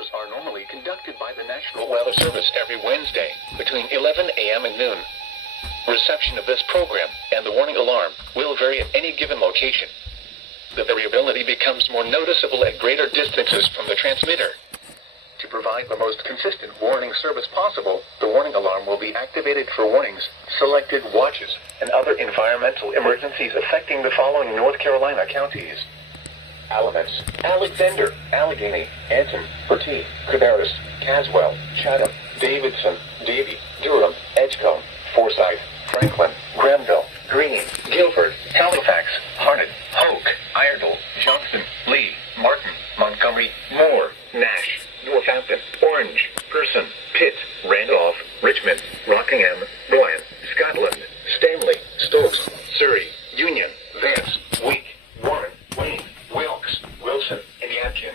numbers are normally conducted by the National Weather Service every Wednesday between 11 a.m. and noon. Reception of this program and the warning alarm will vary at any given location. The variability becomes more noticeable at greater distances from the transmitter. To provide the most consistent warning service possible, the warning alarm will be activated for warnings, selected watches, and other environmental emergencies affecting the following North Carolina counties: Alamance, Alexander, Allegheny, Anson, Bertie, Cabarrus, Caswell, Chatham, Davidson, Davie, Durham, Edgecombe, Forsyth, Franklin, Granville, Greene, Guilford, Halifax, Harnett, Hoke, Iredell, Johnston, Lee, Martin, Montgomery, Moore, Nash, Northampton, Orange, Person, Pitt, Randolph, Richmond, Rockingham, Bryan, Scotland, Stanley, Stokes, Surrey, Union, Vance, Week, Warren, Wayne, Wilkes, Wilson, and Yadkin.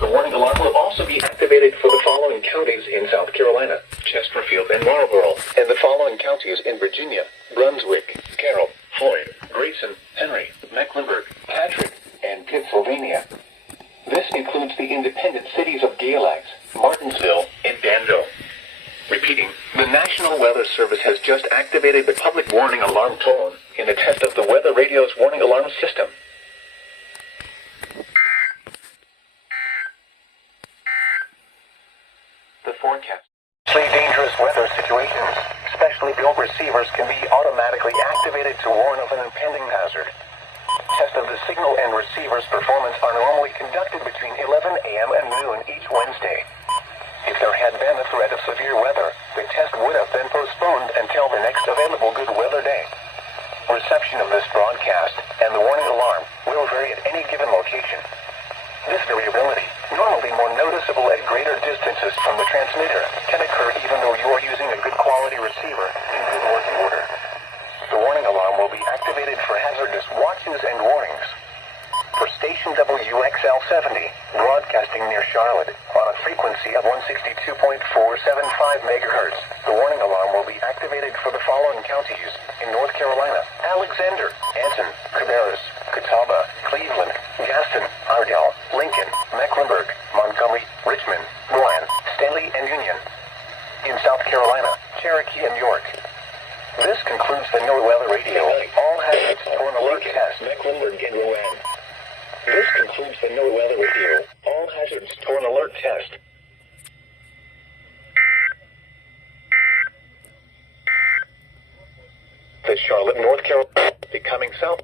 The warning alarm will also be activated for the following counties in South Carolina: Chesterfield and Marlborough, and the following counties in Virginia: Brunswick, Carroll, Floyd, Grayson, Henry, Mecklenburg, Patrick, and Pennsylvania. This includes the independent cities of Galax, Martinsville, and Danville. Repeating, the National Weather Service has just activated the public warning alarm tone in a test of the Weather Radio's warning alarm system. The forecast. Dangerous weather situations, specially built receivers can be automatically activated to warn of an impending hazard. Test of the signal and receiver's performance are normally conducted between 11 a.m. and noon each Wednesday. If there had been a threat of severe weather, the test would have been postponed until the next available good weather day. Reception of this broadcast and the warning alarm will vary at any given location. This variability, normally more noticeable at greater distances from the transmitter, can occur even though you are using a good quality receiver in good working order. The warning alarm will be activated for hazardous watches and warnings. For station WXL 70, broadcasting near Charlotte on a frequency of 162.475 MHz, the warning alarm will be activated for the following counties in North Carolina: Alexander, Anson, Cabarrus, Catawba, Cleveland, Gaston, Iredell, Lincoln, Mecklenburg, Montgomery, Richmond, Bryan, Stanley, and Union. In South Carolina, Cherokee, and York. This concludes the NOAA Weather Radio. All hazards for an alert test. Mecklenburg and Rowan. This concludes the NOAA Weather Radio. All hazards for an alert test. The Charlotte, North Carolina, becoming south.